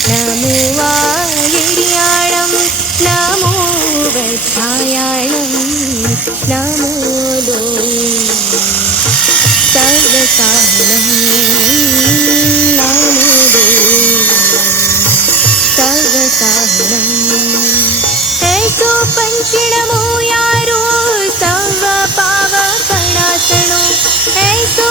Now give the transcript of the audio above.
गिर्याणं नमो वसायणं नमो दो सर्वं नमोदो सर्व साधनम् एको पञ्च यारो पाव प्रणास एको